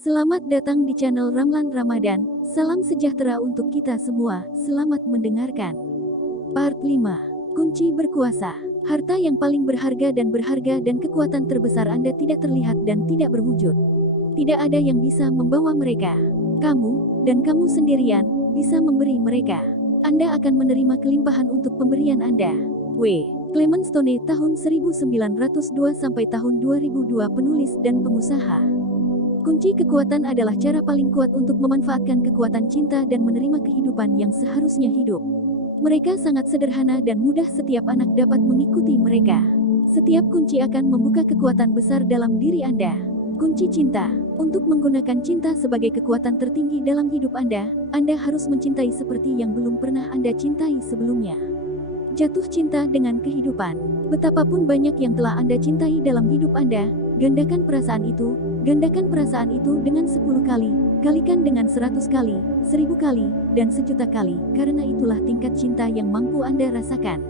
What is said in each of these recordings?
Selamat datang di channel Ramlan Ramadan. Salam sejahtera untuk kita semua. Selamat mendengarkan. Part 5. Kunci berkuasa. Harta yang paling berharga dan kekuatan terbesar Anda tidak terlihat dan tidak berwujud. Tidak ada yang bisa membawa mereka. Kamu, dan kamu sendirian, bisa memberi mereka. Anda akan menerima kelimpahan untuk pemberian Anda. W. Clement Stone tahun 1902 sampai tahun 2002, penulis dan pengusaha. Kunci kekuatan adalah cara paling kuat untuk memanfaatkan kekuatan cinta dan menerima kehidupan yang seharusnya hidup. Mereka sangat sederhana dan mudah, setiap anak dapat mengikuti mereka. Setiap kunci akan membuka kekuatan besar dalam diri Anda. Kunci cinta. Untuk menggunakan cinta sebagai kekuatan tertinggi dalam hidup Anda harus mencintai seperti yang belum pernah Anda cintai sebelumnya. Jatuh cinta dengan kehidupan. Betapapun banyak yang telah Anda cintai dalam hidup Anda, gandakan perasaan itu dengan 10 kali, kalikan dengan 100 kali, 1000 kali, dan 1.000.000 kali, karena itulah tingkat cinta yang mampu Anda rasakan.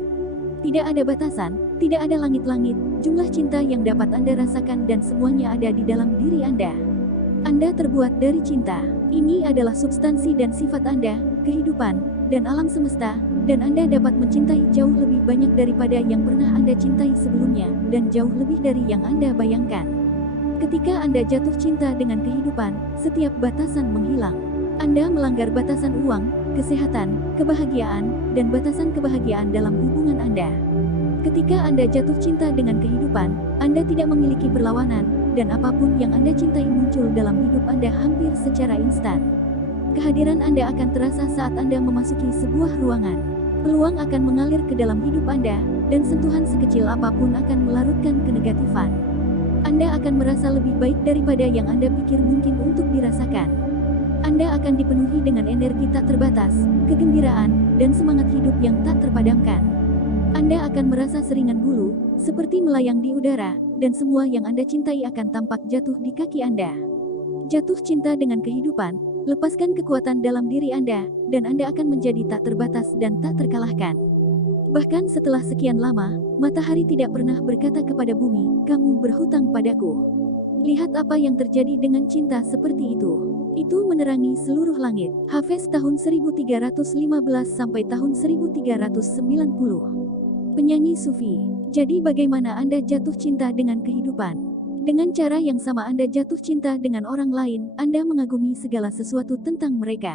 Tidak ada batasan, tidak ada langit-langit, jumlah cinta yang dapat Anda rasakan dan semuanya ada di dalam diri Anda. Anda terbuat dari cinta. Ini adalah substansi dan sifat Anda, kehidupan, dan alam semesta, dan Anda dapat mencintai jauh lebih banyak daripada yang pernah Anda cintai sebelumnya, dan jauh lebih dari yang Anda bayangkan. Ketika Anda jatuh cinta dengan kehidupan, setiap batasan menghilang. Anda melanggar batasan uang, kesehatan, kebahagiaan, dan batasan kebahagiaan dalam hubungan Anda. Ketika Anda jatuh cinta dengan kehidupan, Anda tidak memiliki berlawanan, dan apapun yang Anda cintai muncul dalam hidup Anda hampir secara instan. Kehadiran Anda akan terasa saat Anda memasuki sebuah ruangan. Peluang akan mengalir ke dalam hidup Anda, dan sentuhan sekecil apapun akan melarutkan kenegatifan. Anda akan merasa lebih baik daripada yang Anda pikir mungkin untuk dirasakan. Anda akan dipenuhi dengan energi tak terbatas, kegembiraan, dan semangat hidup yang tak terpadamkan. Anda akan merasa seringan bulu, seperti melayang di udara, dan semua yang Anda cintai akan tampak jatuh di kaki Anda. Jatuh cinta dengan kehidupan, lepaskan kekuatan dalam diri Anda, dan Anda akan menjadi tak terbatas dan tak terkalahkan. Bahkan setelah sekian lama, matahari tidak pernah berkata kepada bumi, "Kamu berhutang padaku." Lihat apa yang terjadi dengan cinta seperti itu. Itu menerangi seluruh langit. Hafez tahun 1315 sampai tahun 1390. Penyanyi Sufi. Jadi bagaimana Anda jatuh cinta dengan kehidupan? Dengan cara yang sama Anda jatuh cinta dengan orang lain, Anda mengagumi segala sesuatu tentang mereka.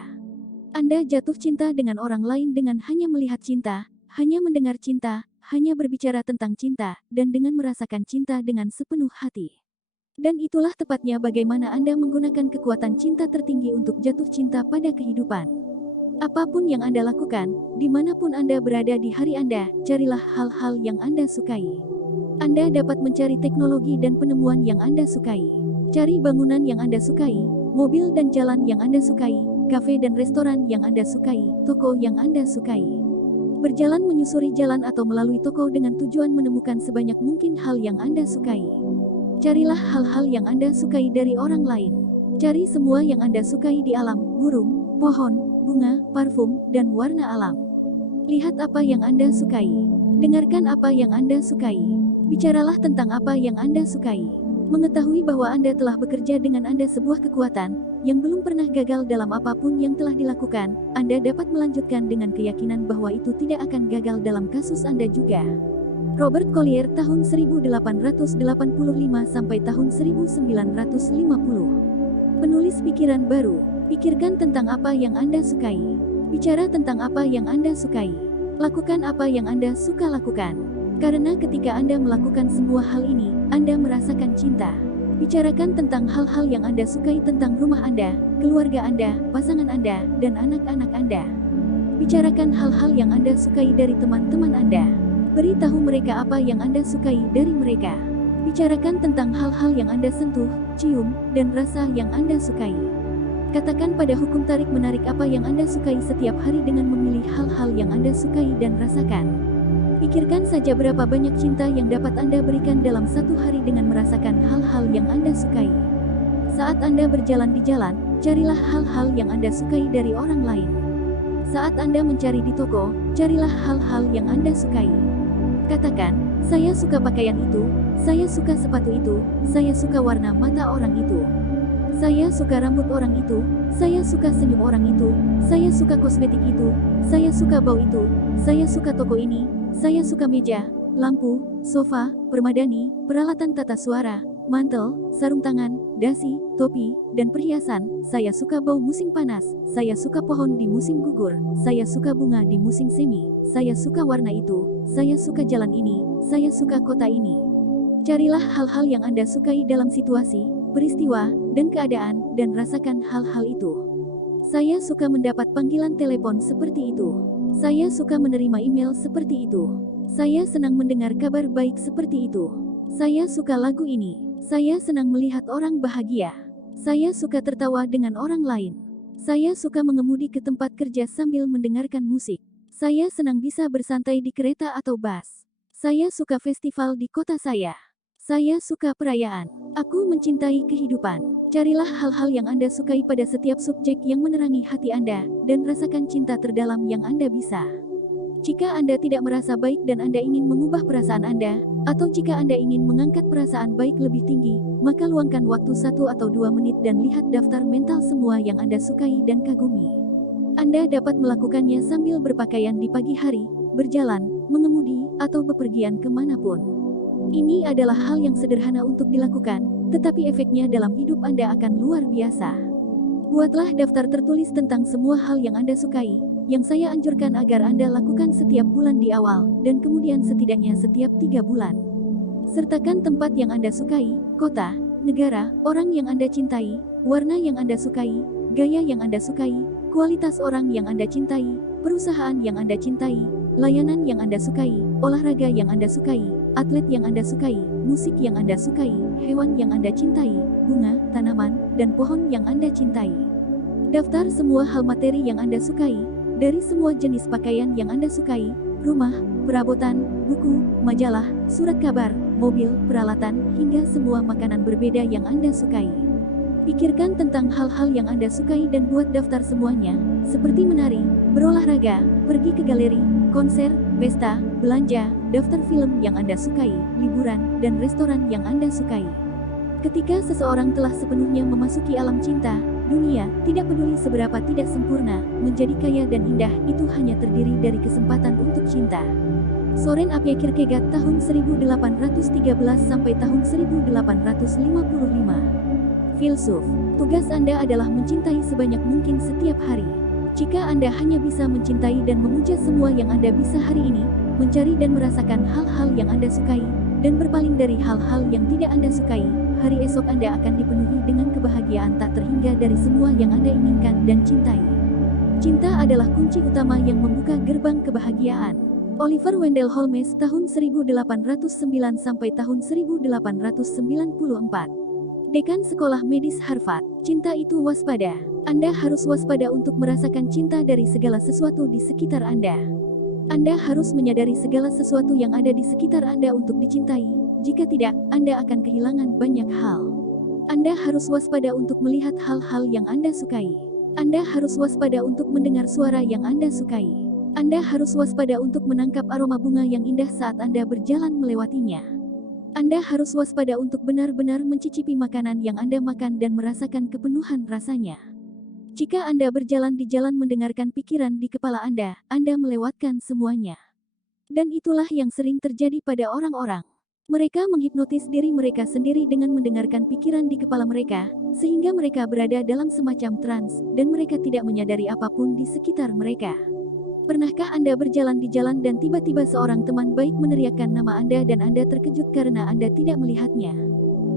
Anda jatuh cinta dengan orang lain dengan hanya melihat cinta, hanya mendengar cinta, hanya berbicara tentang cinta, dan dengan merasakan cinta dengan sepenuh hati. Dan itulah tepatnya bagaimana Anda menggunakan kekuatan cinta tertinggi untuk jatuh cinta pada kehidupan. Apapun yang Anda lakukan, dimanapun Anda berada di hari Anda, carilah hal-hal yang Anda sukai. Anda dapat mencari teknologi dan penemuan yang Anda sukai. Cari bangunan yang Anda sukai, mobil dan jalan yang Anda sukai, kafe dan restoran yang Anda sukai, toko yang Anda sukai. Berjalan menyusuri jalan atau melalui toko dengan tujuan menemukan sebanyak mungkin hal yang Anda sukai. Carilah hal-hal yang Anda sukai dari orang lain. Cari semua yang Anda sukai di alam, burung, pohon, bunga, parfum, dan warna alam. Lihat apa yang Anda sukai. Dengarkan apa yang Anda sukai. Bicaralah tentang apa yang Anda sukai. Mengetahui bahwa Anda telah bekerja dengan Anda sebuah kekuatan yang belum pernah gagal dalam apapun yang telah dilakukan, Anda dapat melanjutkan dengan keyakinan bahwa itu tidak akan gagal dalam kasus Anda juga. Robert Collier tahun 1885 sampai tahun 1950. Penulis pikiran baru. Pikirkan tentang apa yang Anda sukai. Bicara tentang apa yang Anda sukai. Lakukan apa yang Anda suka lakukan. Karena ketika Anda melakukan semua hal ini, Anda merasakan cinta. Bicarakan tentang hal-hal yang Anda sukai tentang rumah Anda, keluarga Anda, pasangan Anda, dan anak-anak Anda. Bicarakan hal-hal yang Anda sukai dari teman-teman Anda. Beritahu mereka apa yang Anda sukai dari mereka. Bicarakan tentang hal-hal yang Anda sentuh, cium, dan rasa yang Anda sukai. Katakan pada hukum tarik-menarik apa yang Anda sukai setiap hari dengan memilih hal-hal yang Anda sukai dan rasakan. Pikirkan saja berapa banyak cinta yang dapat Anda berikan dalam satu hari dengan merasakan hal-hal yang Anda sukai. Saat Anda berjalan di jalan, carilah hal-hal yang Anda sukai dari orang lain. Saat Anda mencari di toko, carilah hal-hal yang Anda sukai. Katakan, "Saya suka pakaian itu, saya suka sepatu itu, saya suka warna mata orang itu." Saya suka rambut orang itu, saya suka senyum orang itu, saya suka kosmetik itu, saya suka bau itu, saya suka toko ini, saya suka meja, lampu, sofa, permadani, peralatan tata suara, mantel, sarung tangan, dasi, topi, dan perhiasan. Saya suka bau musim panas, saya suka pohon di musim gugur, saya suka bunga di musim semi, saya suka warna itu, saya suka jalan ini, saya suka kota ini. Carilah hal-hal yang Anda sukai dalam situasi, peristiwa, dan keadaan, dan rasakan hal-hal itu. Saya suka mendapat panggilan telepon seperti itu. Saya suka menerima email seperti itu. Saya senang mendengar kabar baik seperti itu. Saya suka lagu ini. Saya senang melihat orang bahagia. Saya suka tertawa dengan orang lain. Saya suka mengemudi ke tempat kerja sambil mendengarkan musik. Saya senang bisa bersantai di kereta atau bus. Saya suka festival di kota saya. Saya suka perayaan. Aku mencintai kehidupan. Carilah hal-hal yang Anda sukai pada setiap subjek yang menerangi hati Anda, dan rasakan cinta terdalam yang Anda bisa. Jika Anda tidak merasa baik dan Anda ingin mengubah perasaan Anda, atau jika Anda ingin mengangkat perasaan baik lebih tinggi, maka luangkan waktu 1 atau 2 menit dan lihat daftar mental semua yang Anda sukai dan kagumi. Anda dapat melakukannya sambil berpakaian di pagi hari, berjalan, mengemudi, atau bepergian kemanapun. Ini adalah hal yang sederhana untuk dilakukan, tetapi efeknya dalam hidup Anda akan luar biasa. Buatlah daftar tertulis tentang semua hal yang Anda sukai, yang saya anjurkan agar Anda lakukan setiap bulan di awal, dan kemudian setidaknya setiap 3 bulan. Sertakan tempat yang Anda sukai, kota, negara, orang yang Anda cintai, warna yang Anda sukai, gaya yang Anda sukai, kualitas orang yang Anda cintai, perusahaan yang Anda cintai, layanan yang Anda sukai, olahraga yang Anda sukai, atlet yang Anda sukai, musik yang Anda sukai, hewan yang Anda cintai, bunga, tanaman, dan pohon yang Anda cintai. Daftar semua hal materi yang Anda sukai, dari semua jenis pakaian yang Anda sukai, rumah, perabotan, buku, majalah, surat kabar, mobil, peralatan, hingga semua makanan berbeda yang Anda sukai. Pikirkan tentang hal-hal yang Anda sukai dan buat daftar semuanya, seperti menari, berolahraga, pergi ke galeri, konser, pesta, belanja, daftar film yang Anda sukai, liburan, dan restoran yang Anda sukai. Ketika seseorang telah sepenuhnya memasuki alam cinta, dunia, tidak peduli seberapa tidak sempurna, menjadi kaya dan indah, itu hanya terdiri dari kesempatan untuk cinta. Soren Apia Kierkegaard tahun 1813 sampai tahun 1855. Filsuf, tugas Anda adalah mencintai sebanyak mungkin setiap hari. Jika Anda hanya bisa mencintai dan memuja semua yang Anda bisa hari ini, mencari dan merasakan hal-hal yang Anda sukai, dan berpaling dari hal-hal yang tidak Anda sukai, hari esok Anda akan dipenuhi dengan kebahagiaan tak terhingga dari semua yang Anda inginkan dan cintai. Cinta adalah kunci utama yang membuka gerbang kebahagiaan. Oliver Wendell Holmes tahun 1809 sampai tahun 1894. Dekan Sekolah Medis Harvard. Cinta itu waspada. Anda harus waspada untuk merasakan cinta dari segala sesuatu di sekitar Anda. Anda harus menyadari segala sesuatu yang ada di sekitar Anda untuk dicintai. Jika tidak, Anda akan kehilangan banyak hal. Anda harus waspada untuk melihat hal-hal yang Anda sukai. Anda harus waspada untuk mendengar suara yang Anda sukai. Anda harus waspada untuk menangkap aroma bunga yang indah saat Anda berjalan melewatinya. Anda harus waspada untuk benar-benar mencicipi makanan yang Anda makan dan merasakan kepenuhan rasanya. Jika Anda berjalan di jalan mendengarkan pikiran di kepala Anda melewatkan semuanya. Dan itulah yang sering terjadi pada orang-orang. Mereka menghipnotis diri mereka sendiri dengan mendengarkan pikiran di kepala mereka, sehingga mereka berada dalam semacam trans, dan mereka tidak menyadari apapun di sekitar mereka. Pernahkah Anda berjalan di jalan dan tiba-tiba seorang teman baik meneriakkan nama Anda dan Anda terkejut karena Anda tidak melihatnya?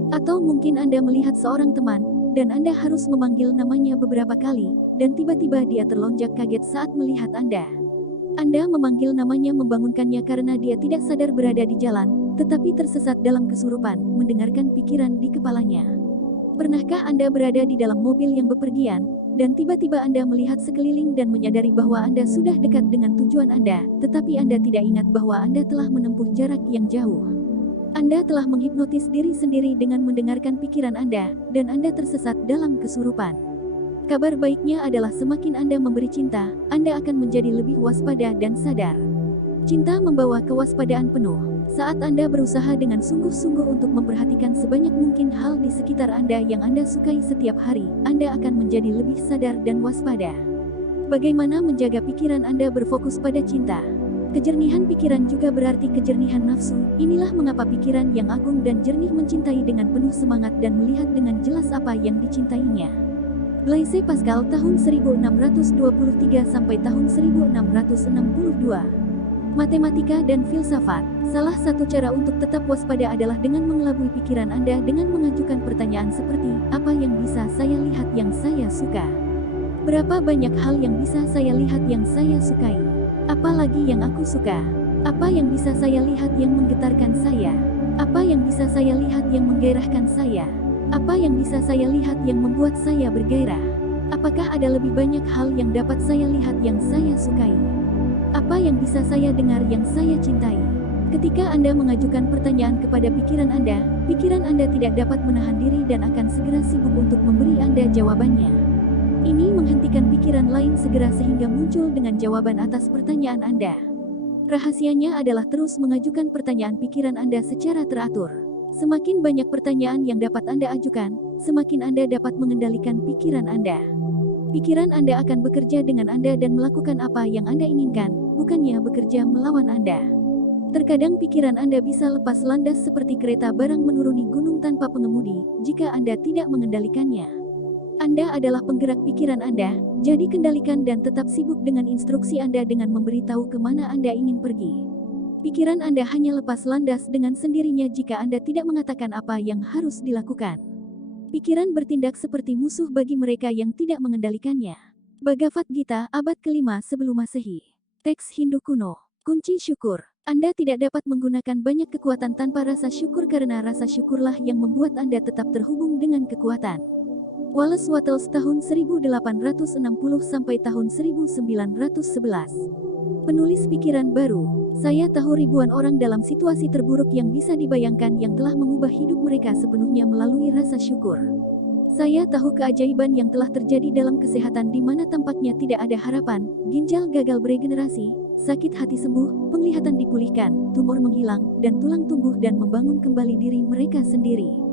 Atau mungkin Anda melihat seorang teman, dan Anda harus memanggil namanya beberapa kali, dan tiba-tiba dia terlonjak kaget saat melihat Anda. Anda memanggil namanya membangunkannya karena dia tidak sadar berada di jalan, tetapi tersesat dalam kesurupan, mendengarkan pikiran di kepalanya. Pernahkah Anda berada di dalam mobil yang bepergian, dan tiba-tiba Anda melihat sekeliling dan menyadari bahwa Anda sudah dekat dengan tujuan Anda, tetapi Anda tidak ingat bahwa Anda telah menempuh jarak yang jauh. Anda telah menghipnotis diri sendiri dengan mendengarkan pikiran Anda, dan Anda tersesat dalam kesurupan. Kabar baiknya adalah semakin Anda memberi cinta, Anda akan menjadi lebih waspada dan sadar. Cinta membawa kewaspadaan penuh. Saat Anda berusaha dengan sungguh-sungguh untuk memperhatikan sebanyak mungkin hal di sekitar Anda yang Anda sukai setiap hari, Anda akan menjadi lebih sadar dan waspada. Bagaimana menjaga pikiran Anda berfokus pada cinta? Kejernihan pikiran juga berarti kejernihan nafsu. Inilah mengapa pikiran yang agung dan jernih mencintai dengan penuh semangat dan melihat dengan jelas apa yang dicintainya. Blaise Pascal tahun 1623 sampai tahun 1662. Matematika dan filsafat. Salah satu cara untuk tetap waspada adalah dengan mengelabui pikiran Anda dengan mengajukan pertanyaan seperti, apa yang bisa saya lihat yang saya suka? Berapa banyak hal yang bisa saya lihat yang saya sukai? Apa lagi yang aku suka? Apa yang bisa saya lihat yang menggetarkan saya? Apa yang bisa saya lihat yang menggairahkan saya? Apa yang bisa saya lihat yang membuat saya bergairah? Apakah ada lebih banyak hal yang dapat saya lihat yang saya sukai? Apa yang bisa saya dengar yang saya cintai? Ketika Anda mengajukan pertanyaan kepada pikiran Anda tidak dapat menahan diri dan akan segera sibuk untuk memberi Anda jawabannya. Ini menghentikan pikiran lain segera sehingga muncul dengan jawaban atas pertanyaan Anda. Rahasianya adalah terus mengajukan pertanyaan pikiran Anda secara teratur. Semakin banyak pertanyaan yang dapat Anda ajukan, semakin Anda dapat mengendalikan pikiran Anda. Pikiran Anda akan bekerja dengan Anda dan melakukan apa yang Anda inginkan, bukannya bekerja melawan Anda. Terkadang pikiran Anda bisa lepas landas seperti kereta barang menuruni gunung tanpa pengemudi, jika Anda tidak mengendalikannya. Anda adalah penggerak pikiran Anda, jadi kendalikan dan tetap sibuk dengan instruksi Anda dengan memberitahu kemana Anda ingin pergi. Pikiran Anda hanya lepas landas dengan sendirinya jika Anda tidak mengatakan apa yang harus dilakukan. Pikiran bertindak seperti musuh bagi mereka yang tidak mengendalikannya. Bhagavad Gita, abad ke-5 sebelum Masehi. Teks Hindu kuno. Kunci syukur. Anda tidak dapat menggunakan banyak kekuatan tanpa rasa syukur karena rasa syukurlah yang membuat Anda tetap terhubung dengan kekuatan. Wallace Wattles tahun 1860 sampai tahun 1911. Penulis pikiran baru. Saya tahu ribuan orang dalam situasi terburuk yang bisa dibayangkan yang telah mengubah hidup mereka sepenuhnya melalui rasa syukur. Saya tahu keajaiban yang telah terjadi dalam kesehatan di mana tampaknya tidak ada harapan, ginjal gagal beregenerasi, sakit hati sembuh, penglihatan dipulihkan, tumor menghilang, dan tulang tumbuh dan membangun kembali diri mereka sendiri.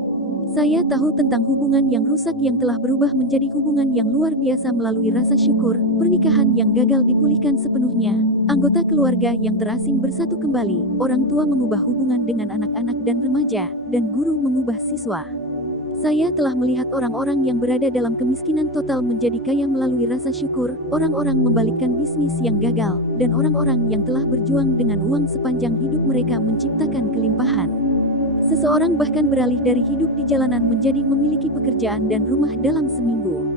Saya tahu tentang hubungan yang rusak yang telah berubah menjadi hubungan yang luar biasa melalui rasa syukur, pernikahan yang gagal dipulihkan sepenuhnya, anggota keluarga yang terasing bersatu kembali, orang tua mengubah hubungan dengan anak-anak dan remaja, dan guru mengubah siswa. Saya telah melihat orang-orang yang berada dalam kemiskinan total menjadi kaya melalui rasa syukur, orang-orang membalikkan bisnis yang gagal, dan orang-orang yang telah berjuang dengan uang sepanjang hidup mereka menciptakan kelimpahan. Seseorang bahkan beralih dari hidup di jalanan menjadi memiliki pekerjaan dan rumah dalam seminggu.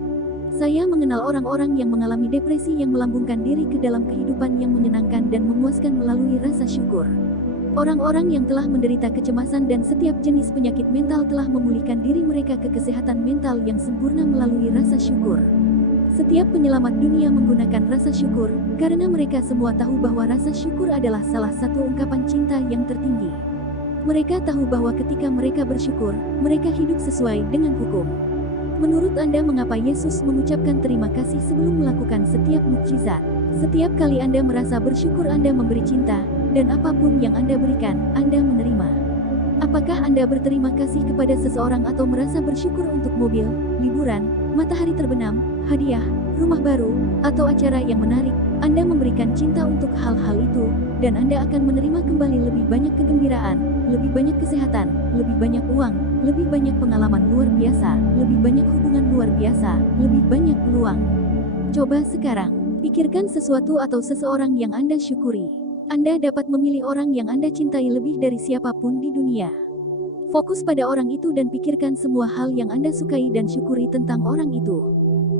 Saya mengenal orang-orang yang mengalami depresi yang melambungkan diri ke dalam kehidupan yang menyenangkan dan memuaskan melalui rasa syukur. Orang-orang yang telah menderita kecemasan dan setiap jenis penyakit mental telah memulihkan diri mereka ke kesehatan mental yang sempurna melalui rasa syukur. Setiap penyelamat dunia menggunakan rasa syukur, karena mereka semua tahu bahwa rasa syukur adalah salah satu ungkapan cinta yang tertinggi. Mereka tahu bahwa ketika mereka bersyukur, mereka hidup sesuai dengan hukum. Menurut Anda mengapa Yesus mengucapkan terima kasih sebelum melakukan setiap mukjizat? Setiap kali Anda merasa bersyukur Anda memberi cinta, dan apapun yang Anda berikan, Anda menerima. Apakah Anda berterima kasih kepada seseorang atau merasa bersyukur untuk mobil, liburan, matahari terbenam, hadiah, rumah baru, atau acara yang menarik? Anda memberikan cinta untuk hal-hal itu, dan Anda akan menerima kembali lebih banyak kegembiraan, lebih banyak kesehatan, lebih banyak uang, lebih banyak pengalaman luar biasa, lebih banyak hubungan luar biasa, lebih banyak peluang. Coba sekarang, pikirkan sesuatu atau seseorang yang Anda syukuri. Anda dapat memilih orang yang Anda cintai lebih dari siapapun di dunia. Fokus pada orang itu dan pikirkan semua hal yang Anda sukai dan syukuri tentang orang itu.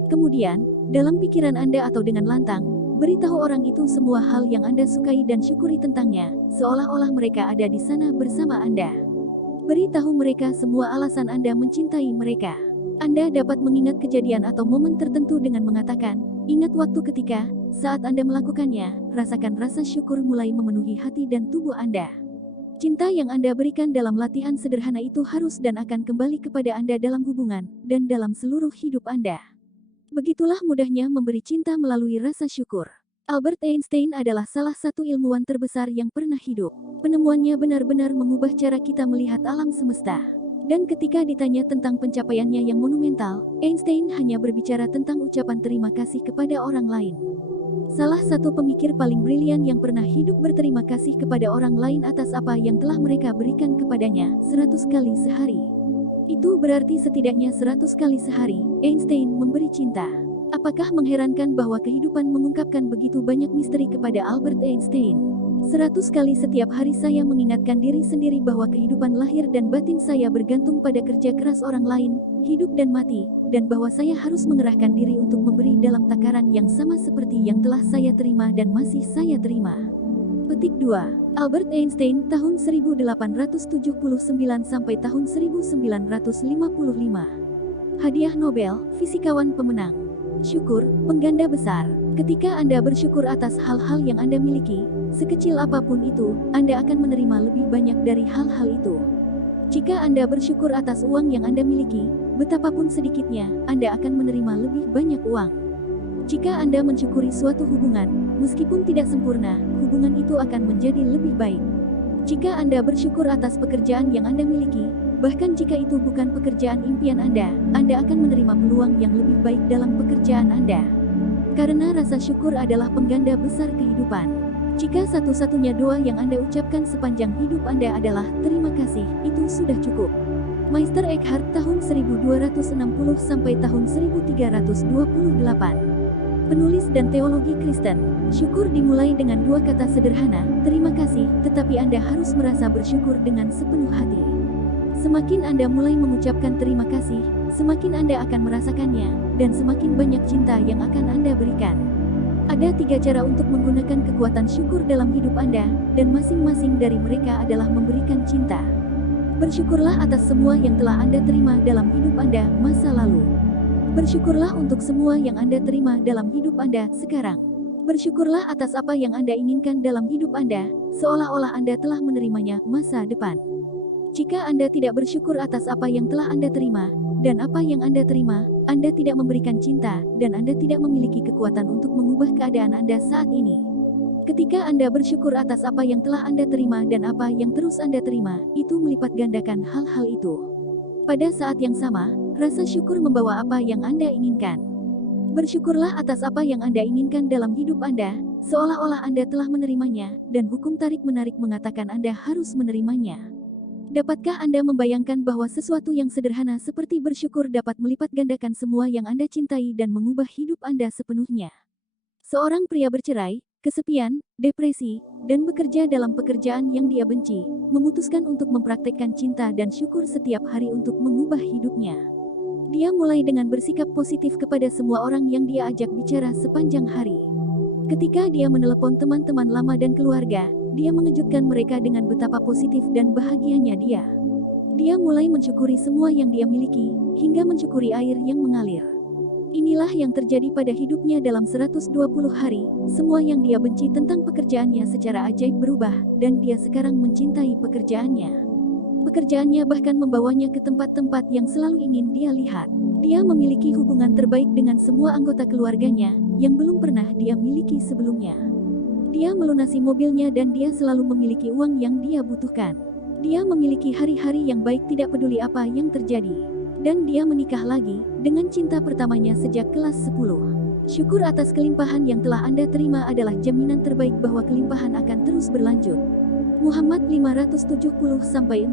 Kemudian, dalam pikiran Anda atau dengan lantang, beritahu orang itu semua hal yang Anda sukai dan syukuri tentangnya, seolah-olah mereka ada di sana bersama Anda. Beritahu mereka semua alasan Anda mencintai mereka. Anda dapat mengingat kejadian atau momen tertentu dengan mengatakan, ingat waktu ketika, saat Anda melakukannya, rasakan rasa syukur mulai memenuhi hati dan tubuh Anda. Cinta yang Anda berikan dalam latihan sederhana itu harus dan akan kembali kepada Anda dalam hubungan, dan dalam seluruh hidup Anda. Begitulah mudahnya memberi cinta melalui rasa syukur. Albert Einstein adalah salah satu ilmuwan terbesar yang pernah hidup. Penemuannya benar-benar mengubah cara kita melihat alam semesta. Dan ketika ditanya tentang pencapaiannya yang monumental, Einstein hanya berbicara tentang ucapan terima kasih kepada orang lain. Salah satu pemikir paling brilian yang pernah hidup berterima kasih kepada orang lain atas apa yang telah mereka berikan kepadanya 100 kali sehari. Itu berarti setidaknya 100 kali sehari, Einstein memberi cinta. Apakah mengherankan bahwa kehidupan mengungkapkan begitu banyak misteri kepada Albert Einstein? 100 kali setiap hari saya mengingatkan diri sendiri bahwa kehidupan lahir dan batin saya bergantung pada kerja keras orang lain, hidup dan mati, dan bahwa saya harus mengerahkan diri untuk memberi dalam takaran yang sama seperti yang telah saya terima dan masih saya terima. Petik 2. Albert Einstein tahun 1879 sampai tahun 1955. Hadiah Nobel, fisikawan pemenang. Syukur, pengganda besar. Ketika Anda bersyukur atas hal-hal yang Anda miliki, sekecil apapun itu, Anda akan menerima lebih banyak dari hal-hal itu. Jika Anda bersyukur atas uang yang Anda miliki, betapapun sedikitnya, Anda akan menerima lebih banyak uang. Jika Anda mensyukuri suatu hubungan, meskipun tidak sempurna, hubungan itu akan menjadi lebih baik. Jika Anda bersyukur atas pekerjaan yang Anda miliki, bahkan jika itu bukan pekerjaan impian Anda akan menerima peluang yang lebih baik dalam pekerjaan Anda. Karena rasa syukur adalah pengganda besar kehidupan. Jika satu-satunya doa yang Anda ucapkan sepanjang hidup Anda adalah terima kasih, itu sudah cukup. Meister Eckhart tahun 1260 sampai tahun 1328. Penulis dan teologi Kristen. Syukur dimulai dengan dua kata sederhana, terima kasih, tetapi Anda harus merasa bersyukur dengan sepenuh hati. Semakin Anda mulai mengucapkan terima kasih, semakin Anda akan merasakannya, dan semakin banyak cinta yang akan Anda berikan. Ada 3 cara untuk menggunakan kekuatan syukur dalam hidup Anda, dan masing-masing dari mereka adalah memberikan cinta. Bersyukurlah atas semua yang telah Anda terima dalam hidup Anda masa lalu. Bersyukurlah untuk semua yang Anda terima dalam hidup Anda sekarang. Bersyukurlah atas apa yang Anda inginkan dalam hidup Anda, seolah-olah Anda telah menerimanya masa depan. Jika Anda tidak bersyukur atas apa yang telah Anda terima, dan apa yang Anda terima, Anda tidak memberikan cinta, dan Anda tidak memiliki kekuatan untuk mengubah keadaan Anda saat ini. Ketika Anda bersyukur atas apa yang telah Anda terima dan apa yang terus Anda terima, itu melipat gandakan hal-hal itu. Pada saat yang sama, rasa syukur membawa apa yang Anda inginkan. Bersyukurlah atas apa yang Anda inginkan dalam hidup Anda, seolah-olah Anda telah menerimanya, dan hukum tarik-menarik mengatakan Anda harus menerimanya. Dapatkah Anda membayangkan bahwa sesuatu yang sederhana seperti bersyukur dapat melipat gandakan semua yang Anda cintai dan mengubah hidup Anda sepenuhnya? Seorang pria bercerai, kesepian, depresi, dan bekerja dalam pekerjaan yang dia benci, memutuskan untuk mempraktekkan cinta dan syukur setiap hari untuk mengubah hidupnya. Dia mulai dengan bersikap positif kepada semua orang yang dia ajak bicara sepanjang hari. Ketika dia menelepon teman-teman lama dan keluarga, dia mengejutkan mereka dengan betapa positif dan bahagianya dia. Dia mulai mensyukuri semua yang dia miliki, hingga mensyukuri air yang mengalir. Inilah yang terjadi pada hidupnya dalam 120 hari, semua yang dia benci tentang pekerjaannya secara ajaib berubah, dan dia sekarang mencintai pekerjaannya. Pekerjaannya bahkan membawanya ke tempat-tempat yang selalu ingin dia lihat. Dia memiliki hubungan terbaik dengan semua anggota keluarganya, yang belum pernah dia miliki sebelumnya. Dia melunasi mobilnya dan dia selalu memiliki uang yang dia butuhkan. Dia memiliki hari-hari yang baik tidak peduli apa yang terjadi. Dan dia menikah lagi, dengan cinta pertamanya sejak kelas 10. Syukur atas kelimpahan yang telah Anda terima adalah jaminan terbaik bahwa kelimpahan akan terus berlanjut. Muhammad 570-632.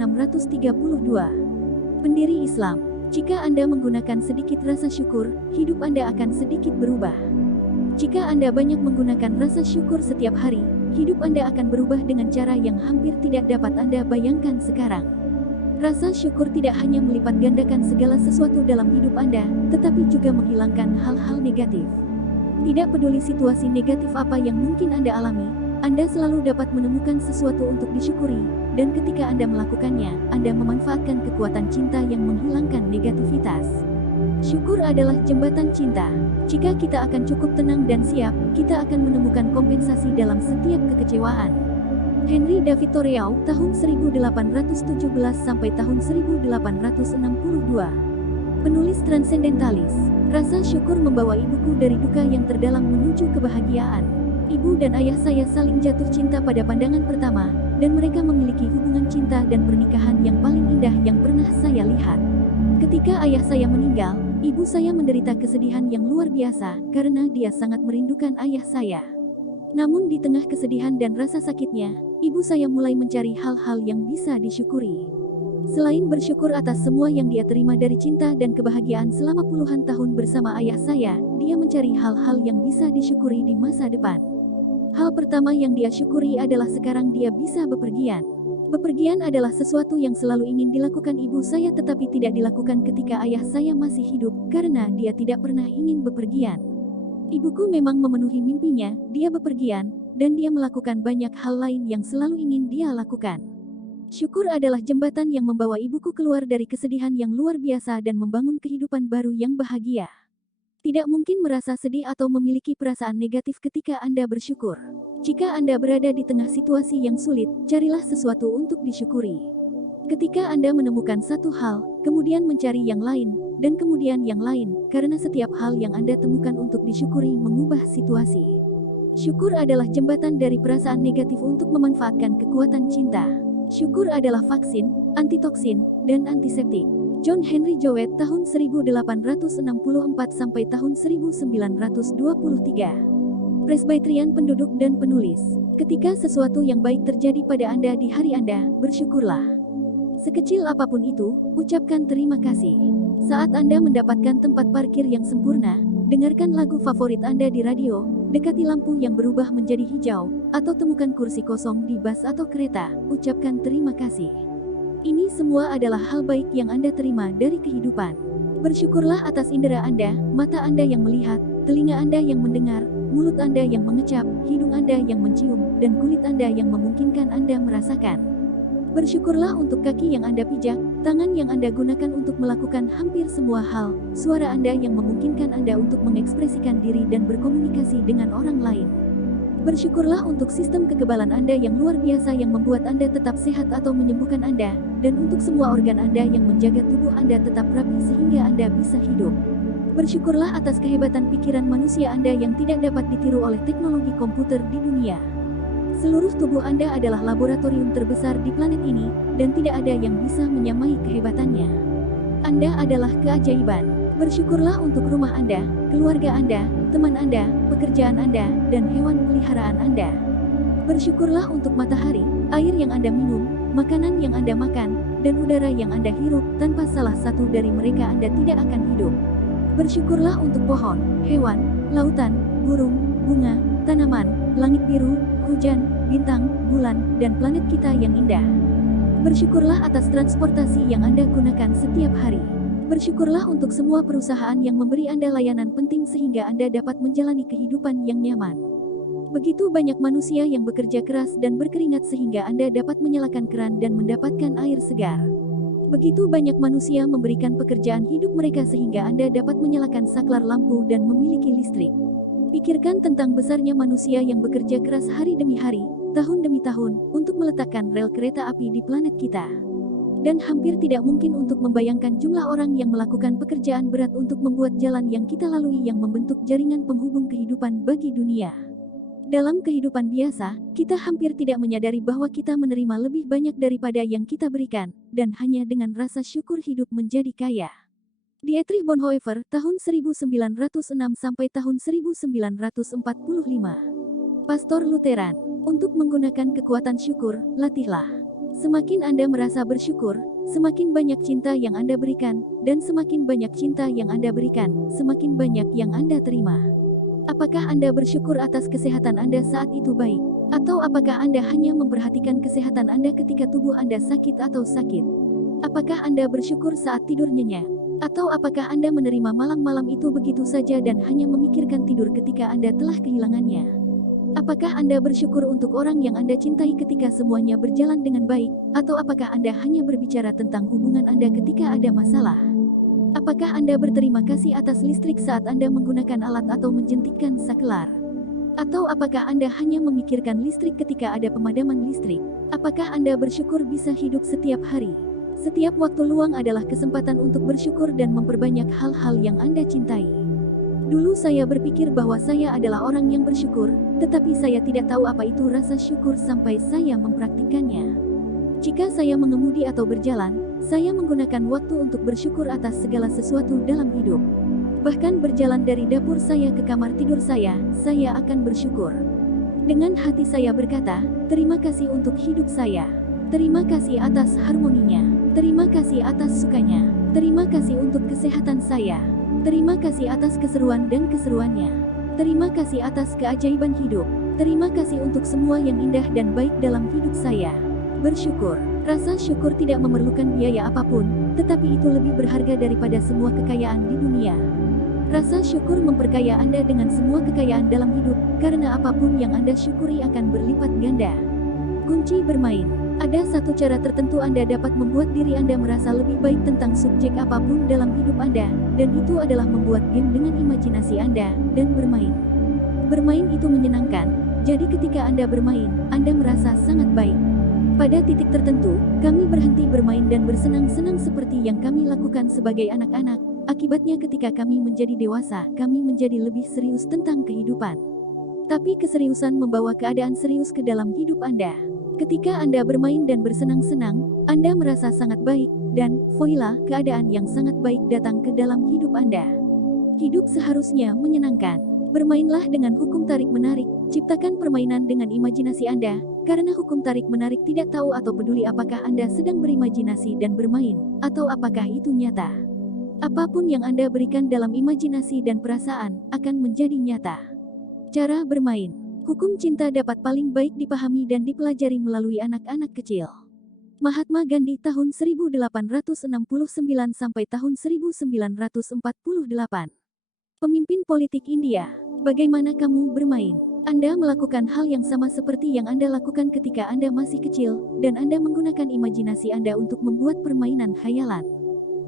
Pendiri Islam. Jika Anda menggunakan sedikit rasa syukur, hidup Anda akan sedikit berubah. Jika Anda banyak menggunakan rasa syukur setiap hari, hidup Anda akan berubah dengan cara yang hampir tidak dapat Anda bayangkan sekarang. Rasa syukur tidak hanya melipat gandakan segala sesuatu dalam hidup Anda, tetapi juga menghilangkan hal-hal negatif. Tidak peduli situasi negatif apa yang mungkin Anda alami, Anda selalu dapat menemukan sesuatu untuk disyukuri, dan ketika Anda melakukannya, Anda memanfaatkan kekuatan cinta yang menghilangkan negativitas. Syukur adalah jembatan cinta. Jika kita akan cukup tenang dan siap, kita akan menemukan kompensasi dalam setiap kekecewaan. Henry David Thoreau, tahun 1817 sampai tahun 1862. Penulis transendentalis. Rasa syukur membawa ibuku dari duka yang terdalam menuju kebahagiaan. Ibu dan ayah saya saling jatuh cinta pada pandangan pertama, dan mereka memiliki hubungan cinta dan pernikahan yang paling indah yang pernah saya lihat. Ketika ayah saya meninggal, ibu saya menderita kesedihan yang luar biasa karena dia sangat merindukan ayah saya. Namun di tengah kesedihan dan rasa sakitnya, ibu saya mulai mencari hal-hal yang bisa disyukuri. Selain bersyukur atas semua yang dia terima dari cinta dan kebahagiaan selama puluhan tahun bersama ayah saya, dia mencari hal-hal yang bisa disyukuri di masa depan. Hal pertama yang dia syukuri adalah sekarang dia bisa bepergian. Bepergian adalah sesuatu yang selalu ingin dilakukan ibu saya tetapi tidak dilakukan ketika ayah saya masih hidup karena dia tidak pernah ingin bepergian. Ibuku memang memenuhi mimpinya, dia bepergian, dan dia melakukan banyak hal lain yang selalu ingin dia lakukan. Syukur adalah jembatan yang membawa ibuku keluar dari kesedihan yang luar biasa dan membangun kehidupan baru yang bahagia. Tidak mungkin merasa sedih atau memiliki perasaan negatif ketika Anda bersyukur. Jika Anda berada di tengah situasi yang sulit, carilah sesuatu untuk disyukuri. Ketika Anda menemukan satu hal, kemudian mencari yang lain, dan kemudian yang lain, karena setiap hal yang Anda temukan untuk disyukuri mengubah situasi. Syukur adalah jembatan dari perasaan negatif untuk memanfaatkan kekuatan cinta. Syukur adalah vaksin, antitoksin, dan antiseptik. John Henry Jowett tahun 1864 sampai tahun 1923. Presbyterian penduduk dan penulis. Ketika sesuatu yang baik terjadi pada Anda di hari Anda, bersyukurlah. Sekecil apapun itu, ucapkan terima kasih. Saat Anda mendapatkan tempat parkir yang sempurna, dengarkan lagu favorit Anda di radio, dekati lampu yang berubah menjadi hijau, atau temukan kursi kosong di bus atau kereta, ucapkan terima kasih. Ini semua adalah hal baik yang Anda terima dari kehidupan. Bersyukurlah atas indera Anda, mata Anda yang melihat, telinga Anda yang mendengar, mulut Anda yang mengecap, hidung Anda yang mencium, dan kulit Anda yang memungkinkan Anda merasakan. Bersyukurlah untuk kaki yang Anda pijak, tangan yang Anda gunakan untuk melakukan hampir semua hal, suara Anda yang memungkinkan Anda untuk mengekspresikan diri dan berkomunikasi dengan orang lain. Bersyukurlah untuk sistem kekebalan Anda yang luar biasa yang membuat Anda tetap sehat atau menyembuhkan Anda, dan untuk semua organ Anda yang menjaga tubuh Anda tetap rapi sehingga Anda bisa hidup. Bersyukurlah atas kehebatan pikiran manusia Anda yang tidak dapat ditiru oleh teknologi komputer di dunia. Seluruh tubuh Anda adalah laboratorium terbesar di planet ini, dan tidak ada yang bisa menyamai kehebatannya. Anda adalah keajaiban. Bersyukurlah untuk rumah Anda, keluarga Anda, teman Anda, pekerjaan Anda, dan hewan peliharaan Anda. Bersyukurlah untuk matahari, air yang Anda minum, makanan yang Anda makan, dan udara yang Anda hirup. Tanpa salah satu dari mereka Anda tidak akan hidup. Bersyukurlah untuk pohon, hewan, lautan, burung, bunga, tanaman, langit biru, hujan, bintang, bulan, dan planet kita yang indah. Bersyukurlah atas transportasi yang Anda gunakan setiap hari. Bersyukurlah untuk semua perusahaan yang memberi Anda layanan penting sehingga Anda dapat menjalani kehidupan yang nyaman. Begitu banyak manusia yang bekerja keras dan berkeringat sehingga Anda dapat menyalakan keran dan mendapatkan air segar. Begitu banyak manusia memberikan pekerjaan hidup mereka sehingga Anda dapat menyalakan saklar lampu dan memiliki listrik. Pikirkan tentang besarnya manusia yang bekerja keras hari demi hari, tahun demi tahun, untuk meletakkan rel kereta api di planet kita. Dan hampir tidak mungkin untuk membayangkan jumlah orang yang melakukan pekerjaan berat untuk membuat jalan yang kita lalui yang membentuk jaringan penghubung kehidupan bagi dunia. Dalam kehidupan biasa, kita hampir tidak menyadari bahwa kita menerima lebih banyak daripada yang kita berikan, dan hanya dengan rasa syukur hidup menjadi kaya. Dietrich Bonhoeffer, tahun 1906 sampai tahun 1945. Pastor Lutheran. Untuk menggunakan kekuatan syukur, latihlah. Semakin Anda merasa bersyukur, semakin banyak cinta yang Anda berikan, dan semakin banyak cinta yang Anda berikan, semakin banyak yang Anda terima. Apakah Anda bersyukur atas kesehatan Anda saat itu baik? Atau apakah Anda hanya memperhatikan kesehatan Anda ketika tubuh Anda sakit atau sakit? Apakah Anda bersyukur saat tidur nyenyak? Atau apakah Anda menerima malam-malam itu begitu saja dan hanya memikirkan tidur ketika Anda telah kehilangannya? Apakah Anda bersyukur untuk orang yang Anda cintai ketika semuanya berjalan dengan baik, atau apakah Anda hanya berbicara tentang hubungan Anda ketika ada masalah? Apakah Anda berterima kasih atas listrik saat Anda menggunakan alat atau menjentikkan saklar? Atau apakah Anda hanya memikirkan listrik ketika ada pemadaman listrik? Apakah Anda bersyukur bisa hidup setiap hari? Setiap waktu luang adalah kesempatan untuk bersyukur dan memperbanyak hal-hal yang Anda cintai. Dulu saya berpikir bahwa saya adalah orang yang bersyukur, tetapi saya tidak tahu apa itu rasa syukur sampai saya mempraktikkannya. Jika saya mengemudi atau berjalan, saya menggunakan waktu untuk bersyukur atas segala sesuatu dalam hidup. Bahkan berjalan dari dapur saya ke kamar tidur saya akan bersyukur. Dengan hati saya berkata, terima kasih untuk hidup saya. Terima kasih atas harmoninya. Terima kasih atas sukanya. Terima kasih untuk kesehatan saya. Terima kasih atas keseruan dan keseruannya. Terima kasih atas keajaiban hidup. Terima kasih untuk semua yang indah dan baik dalam hidup saya. Bersyukur. Rasa syukur tidak memerlukan biaya apapun, tetapi itu lebih berharga daripada semua kekayaan di dunia. Rasa syukur memperkaya Anda dengan semua kekayaan dalam hidup, karena apapun yang Anda syukuri akan berlipat ganda. Kunci bermain. Ada satu cara tertentu Anda dapat membuat diri Anda merasa lebih baik tentang subjek apapun dalam hidup Anda, dan itu adalah membuat game dengan imajinasi Anda, dan bermain. Bermain itu menyenangkan, jadi ketika Anda bermain, Anda merasa sangat baik. Pada titik tertentu, kami berhenti bermain dan bersenang-senang seperti yang kami lakukan sebagai anak-anak. Akibatnya ketika kami menjadi dewasa, kami menjadi lebih serius tentang kehidupan. Tapi keseriusan membawa keadaan serius ke dalam hidup Anda. Ketika Anda bermain dan bersenang-senang, Anda merasa sangat baik, dan, voila, keadaan yang sangat baik datang ke dalam hidup Anda. Hidup seharusnya menyenangkan. Bermainlah dengan hukum tarik-menarik, ciptakan permainan dengan imajinasi Anda, karena hukum tarik-menarik tidak tahu atau peduli apakah Anda sedang berimajinasi dan bermain, atau apakah itu nyata. Apapun yang Anda berikan dalam imajinasi dan perasaan, akan menjadi nyata. Cara bermain. Hukum cinta dapat paling baik dipahami dan dipelajari melalui anak-anak kecil. Mahatma Gandhi tahun 1869 sampai tahun 1948. Pemimpin politik India. Bagaimana kamu bermain? Anda melakukan hal yang sama seperti yang Anda lakukan ketika Anda masih kecil, dan Anda menggunakan imajinasi Anda untuk membuat permainan khayalan.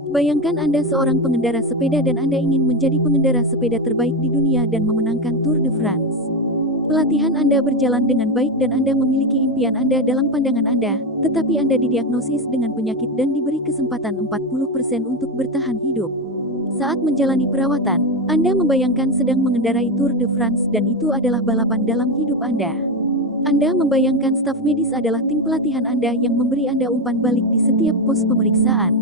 Bayangkan Anda seorang pengendara sepeda dan Anda ingin menjadi pengendara sepeda terbaik di dunia dan memenangkan Tour de France. Pelatihan Anda berjalan dengan baik dan Anda memiliki impian Anda dalam pandangan Anda, tetapi Anda didiagnosis dengan penyakit dan diberi kesempatan 40% untuk bertahan hidup. Saat menjalani perawatan, Anda membayangkan sedang mengendarai Tour de France dan itu adalah balapan dalam hidup Anda. Anda membayangkan staf medis adalah tim pelatihan Anda yang memberi Anda umpan balik di setiap pos pemeriksaan.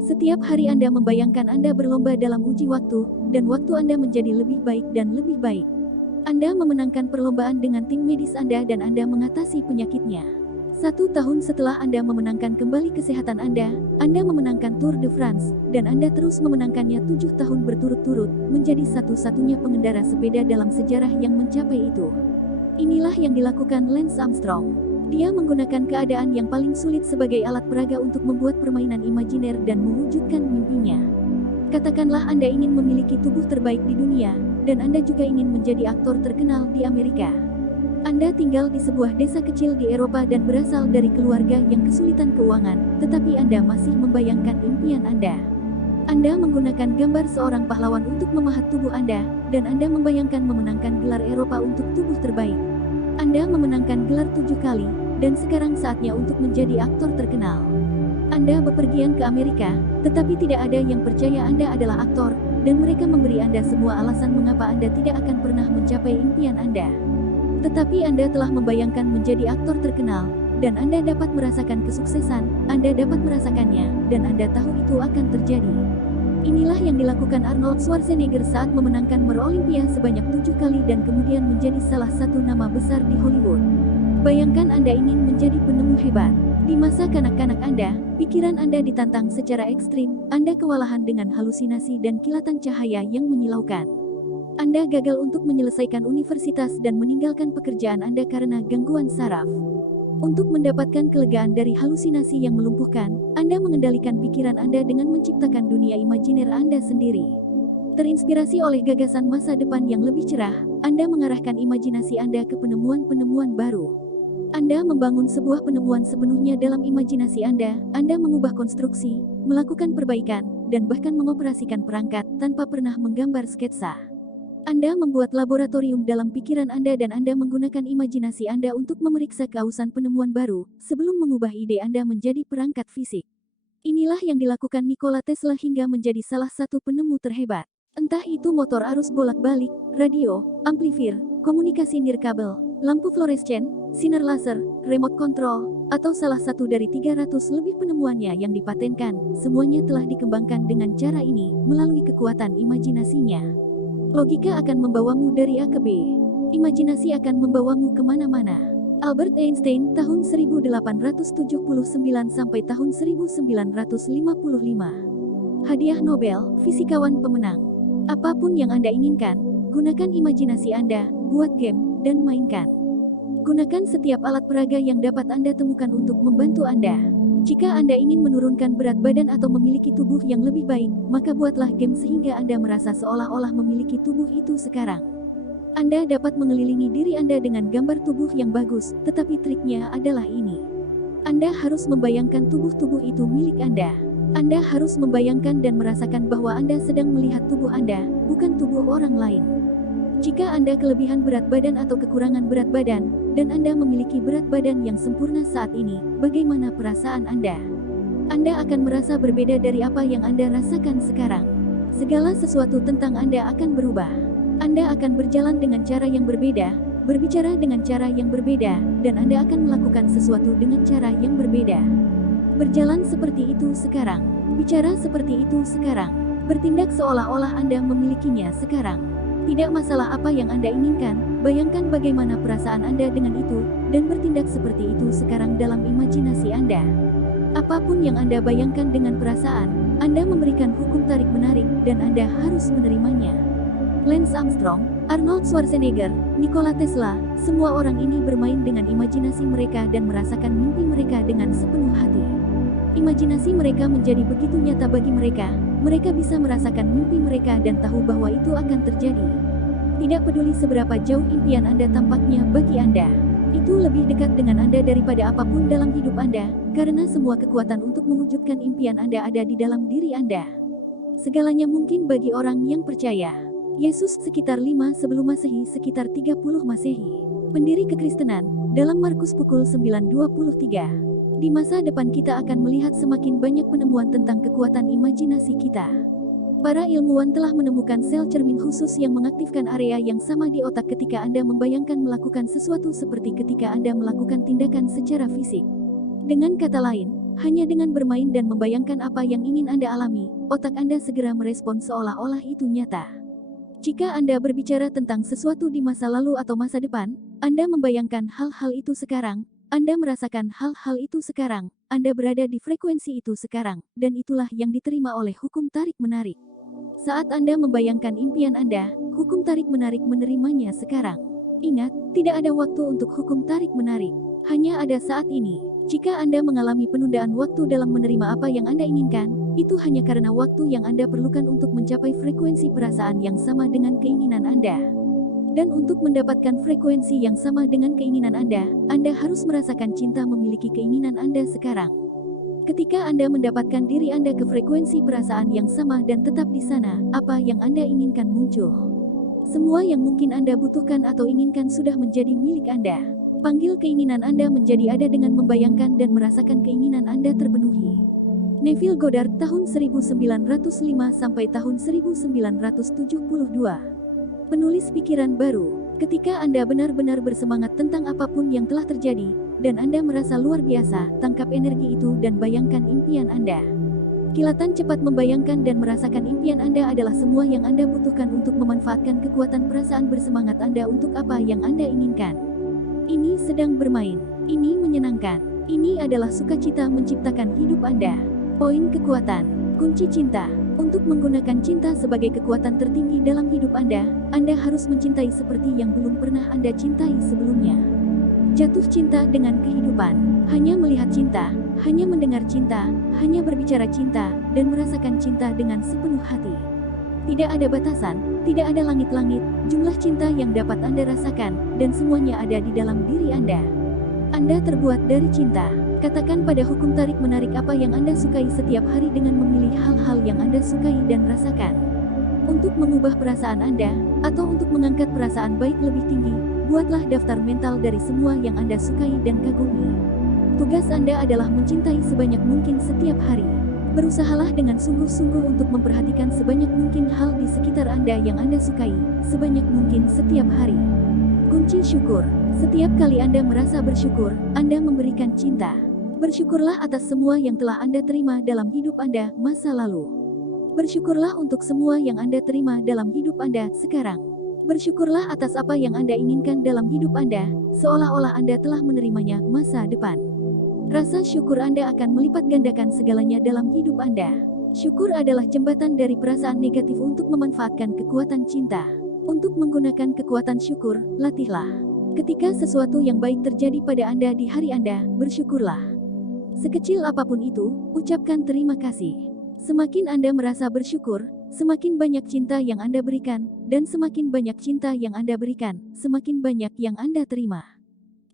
Setiap hari Anda membayangkan Anda berlomba dalam uji waktu, dan waktu Anda menjadi lebih baik dan lebih baik. Anda memenangkan perlombaan dengan tim medis Anda dan Anda mengatasi penyakitnya. 1 tahun setelah Anda memenangkan kembali kesehatan Anda memenangkan Tour de France, dan Anda terus memenangkannya 7 tahun berturut-turut, menjadi satu-satunya pengendara sepeda dalam sejarah yang mencapai itu. Inilah yang dilakukan Lance Armstrong. Dia menggunakan keadaan yang paling sulit sebagai alat peraga untuk membuat permainan imajiner dan mewujudkan mimpinya. Katakanlah Anda ingin memiliki tubuh terbaik di dunia, dan Anda juga ingin menjadi aktor terkenal di Amerika. Anda tinggal di sebuah desa kecil di Eropa dan berasal dari keluarga yang kesulitan keuangan, tetapi Anda masih membayangkan impian Anda. Anda menggunakan gambar seorang pahlawan untuk memahat tubuh Anda, dan Anda membayangkan memenangkan gelar Eropa untuk tubuh terbaik. Anda memenangkan gelar 7 kali, dan sekarang saatnya untuk menjadi aktor terkenal. Anda bepergian ke Amerika, tetapi tidak ada yang percaya Anda adalah aktor, dan mereka memberi Anda semua alasan mengapa Anda tidak akan pernah mencapai impian Anda. Tetapi Anda telah membayangkan menjadi aktor terkenal, dan Anda dapat merasakan kesuksesan, Anda dapat merasakannya, dan Anda tahu itu akan terjadi. Inilah yang dilakukan Arnold Schwarzenegger saat memenangkan Olympia sebanyak 7 kali dan kemudian menjadi salah satu nama besar di Hollywood. Bayangkan Anda ingin menjadi penemu hebat. Di masa kanak-kanak Anda, pikiran Anda ditantang secara ekstrim, Anda kewalahan dengan halusinasi dan kilatan cahaya yang menyilaukan. Anda gagal untuk menyelesaikan universitas dan meninggalkan pekerjaan Anda karena gangguan saraf. Untuk mendapatkan kelegaan dari halusinasi yang melumpuhkan, Anda mengendalikan pikiran Anda dengan menciptakan dunia imajiner Anda sendiri. Terinspirasi oleh gagasan masa depan yang lebih cerah, Anda mengarahkan imajinasi Anda ke penemuan-penemuan baru. Anda membangun sebuah penemuan sepenuhnya dalam imajinasi Anda mengubah konstruksi, melakukan perbaikan, dan bahkan mengoperasikan perangkat tanpa pernah menggambar sketsa. Anda membuat laboratorium dalam pikiran Anda dan Anda menggunakan imajinasi Anda untuk memeriksa keausan penemuan baru, sebelum mengubah ide Anda menjadi perangkat fisik. Inilah yang dilakukan Nikola Tesla hingga menjadi salah satu penemu terhebat. Entah itu motor arus bolak-balik, radio, amplifier, komunikasi nirkabel, lampu fluorescen, sinar laser, remote control, atau salah satu dari 300 lebih penemuannya yang dipatenkan, semuanya telah dikembangkan dengan cara ini, melalui kekuatan imajinasinya. Logika akan membawamu dari A ke B. Imajinasi akan membawamu kemana-mana. Albert Einstein tahun 1879 sampai tahun 1955. Hadiah Nobel, fisikawan pemenang. Apapun yang Anda inginkan, gunakan imajinasi Anda, buat game, dan mainkan. Gunakan setiap alat peraga yang dapat Anda temukan untuk membantu Anda. Jika Anda ingin menurunkan berat badan atau memiliki tubuh yang lebih baik, maka buatlah game sehingga Anda merasa seolah-olah memiliki tubuh itu sekarang. Anda dapat mengelilingi diri Anda dengan gambar tubuh yang bagus, tetapi triknya adalah ini. Anda harus membayangkan tubuh-tubuh itu milik Anda. Anda harus membayangkan dan merasakan bahwa Anda sedang melihat tubuh Anda, bukan tubuh orang lain. Jika Anda kelebihan berat badan atau kekurangan berat badan, dan Anda memiliki berat badan yang sempurna saat ini, bagaimana perasaan Anda? Anda akan merasa berbeda dari apa yang Anda rasakan sekarang. Segala sesuatu tentang Anda akan berubah. Anda akan berjalan dengan cara yang berbeda, berbicara dengan cara yang berbeda, dan Anda akan melakukan sesuatu dengan cara yang berbeda. Berjalan seperti itu sekarang, bicara seperti itu sekarang, bertindak seolah-olah Anda memilikinya sekarang. Tidak masalah apa yang Anda inginkan, bayangkan bagaimana perasaan Anda dengan itu, dan bertindak seperti itu sekarang dalam imajinasi Anda. Apapun yang Anda bayangkan dengan perasaan, Anda memberikan hukum tarik-menarik, dan Anda harus menerimanya. Lance Armstrong, Arnold Schwarzenegger, Nikola Tesla, semua orang ini bermain dengan imajinasi mereka dan merasakan mimpi mereka dengan sepenuh hati. Imajinasi mereka menjadi begitu nyata bagi mereka, mereka bisa merasakan mimpi mereka dan tahu bahwa itu akan terjadi. Tidak peduli seberapa jauh impian Anda tampaknya bagi Anda, itu lebih dekat dengan Anda daripada apapun dalam hidup Anda, karena semua kekuatan untuk mewujudkan impian Anda ada di dalam diri Anda. Segalanya mungkin bagi orang yang percaya. Yesus sekitar 5 sebelum Masehi sekitar 30 Masehi. Pendiri kekristenan, dalam Markus pukul 9:23. Di masa depan kita akan melihat semakin banyak penemuan tentang kekuatan imajinasi kita. Para ilmuwan telah menemukan sel cermin khusus yang mengaktifkan area yang sama di otak ketika Anda membayangkan melakukan sesuatu seperti ketika Anda melakukan tindakan secara fisik. Dengan kata lain, hanya dengan bermain dan membayangkan apa yang ingin Anda alami, otak Anda segera merespons seolah-olah itu nyata. Jika Anda berbicara tentang sesuatu di masa lalu atau masa depan, Anda membayangkan hal-hal itu sekarang, Anda merasakan hal-hal itu sekarang, Anda berada di frekuensi itu sekarang, dan itulah yang diterima oleh hukum tarik-menarik. Saat Anda membayangkan impian Anda, hukum tarik-menarik menerimanya sekarang. Ingat, tidak ada waktu untuk hukum tarik-menarik, hanya ada saat ini. Jika Anda mengalami penundaan waktu dalam menerima apa yang Anda inginkan, itu hanya karena waktu yang Anda perlukan untuk mencapai frekuensi perasaan yang sama dengan keinginan Anda. Dan untuk mendapatkan frekuensi yang sama dengan keinginan Anda harus merasakan cinta memiliki keinginan Anda sekarang. Ketika Anda mendapatkan diri Anda ke frekuensi perasaan yang sama dan tetap di sana, apa yang Anda inginkan muncul. Semua yang mungkin Anda butuhkan atau inginkan sudah menjadi milik Anda. Panggil keinginan Anda menjadi ada dengan membayangkan dan merasakan keinginan Anda terpenuhi. Neville Goddard tahun 1905 sampai tahun 1972. Penulis pikiran baru. Ketika Anda benar-benar bersemangat tentang apapun yang telah terjadi, dan Anda merasa luar biasa, tangkap energi itu dan bayangkan impian Anda. Kilatan cepat membayangkan dan merasakan impian Anda adalah semua yang Anda butuhkan untuk memanfaatkan kekuatan perasaan bersemangat Anda untuk apa yang Anda inginkan. Ini sedang bermain. Ini menyenangkan. Ini adalah sukacita menciptakan hidup Anda. Poin kekuatan. Kunci cinta. Untuk menggunakan cinta sebagai kekuatan tertinggi dalam hidup Anda harus mencintai seperti yang belum pernah Anda cintai sebelumnya. Jatuh cinta dengan kehidupan. Hanya melihat cinta, hanya mendengar cinta, hanya berbicara cinta, dan merasakan cinta dengan sepenuh hati. Tidak ada batasan, tidak ada langit-langit, jumlah cinta yang dapat Anda rasakan, dan semuanya ada di dalam diri Anda. Anda terbuat dari cinta. Katakan pada hukum tarik-menarik apa yang Anda sukai setiap hari dengan memilih hal-hal yang Anda sukai dan rasakan. Untuk mengubah perasaan Anda, atau untuk mengangkat perasaan baik lebih tinggi, buatlah daftar mental dari semua yang Anda sukai dan kagumi. Tugas Anda adalah mencintai sebanyak mungkin setiap hari. Berusahalah dengan sungguh-sungguh untuk memperhatikan sebanyak mungkin hal di sekitar Anda yang Anda sukai, sebanyak mungkin setiap hari. Kunci syukur. Setiap kali Anda merasa bersyukur, Anda memberikan cinta. Bersyukurlah atas semua yang telah Anda terima dalam hidup Anda masa lalu. Bersyukurlah untuk semua yang Anda terima dalam hidup Anda sekarang. Bersyukurlah atas apa yang Anda inginkan dalam hidup Anda, seolah-olah Anda telah menerimanya masa depan. Rasa syukur Anda akan melipat gandakan segalanya dalam hidup Anda. Syukur adalah jembatan dari perasaan negatif untuk memanfaatkan kekuatan cinta. Untuk menggunakan kekuatan syukur, latihlah. Ketika sesuatu yang baik terjadi pada Anda di hari Anda, bersyukurlah. Sekecil apapun itu, ucapkan terima kasih. Semakin Anda merasa bersyukur, semakin banyak cinta yang Anda berikan, dan semakin banyak cinta yang Anda berikan, semakin banyak yang Anda terima.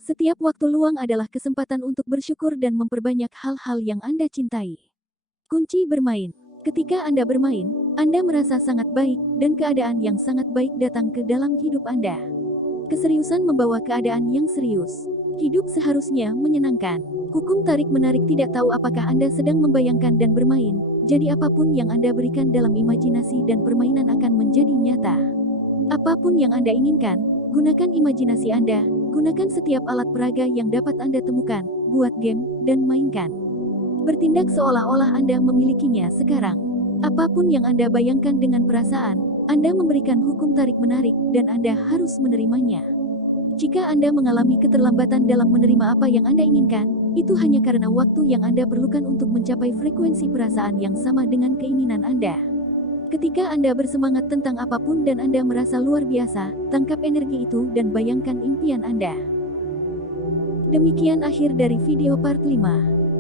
Setiap waktu luang adalah kesempatan untuk bersyukur dan memperbanyak hal-hal yang Anda cintai. Kunci bermain. Ketika Anda bermain, Anda merasa sangat baik, dan keadaan yang sangat baik datang ke dalam hidup Anda. Keseriusan membawa keadaan yang serius. Hidup seharusnya menyenangkan. Hukum tarik-menarik tidak tahu apakah Anda sedang membayangkan dan bermain, jadi apapun yang Anda berikan dalam imajinasi dan permainan akan menjadi nyata. Apapun yang Anda inginkan, gunakan imajinasi Anda. Gunakan setiap alat peraga yang dapat Anda temukan, buat game, dan mainkan. Bertindak seolah-olah Anda memilikinya sekarang. Apapun yang Anda bayangkan dengan perasaan, Anda memberikan hukum tarik-menarik, dan Anda harus menerimanya. Jika Anda mengalami keterlambatan dalam menerima apa yang Anda inginkan, itu hanya karena waktu yang Anda perlukan untuk mencapai frekuensi perasaan yang sama dengan keinginan Anda. Ketika Anda bersemangat tentang apapun dan Anda merasa luar biasa, tangkap energi itu dan bayangkan impian Anda. Demikian akhir dari video part 5.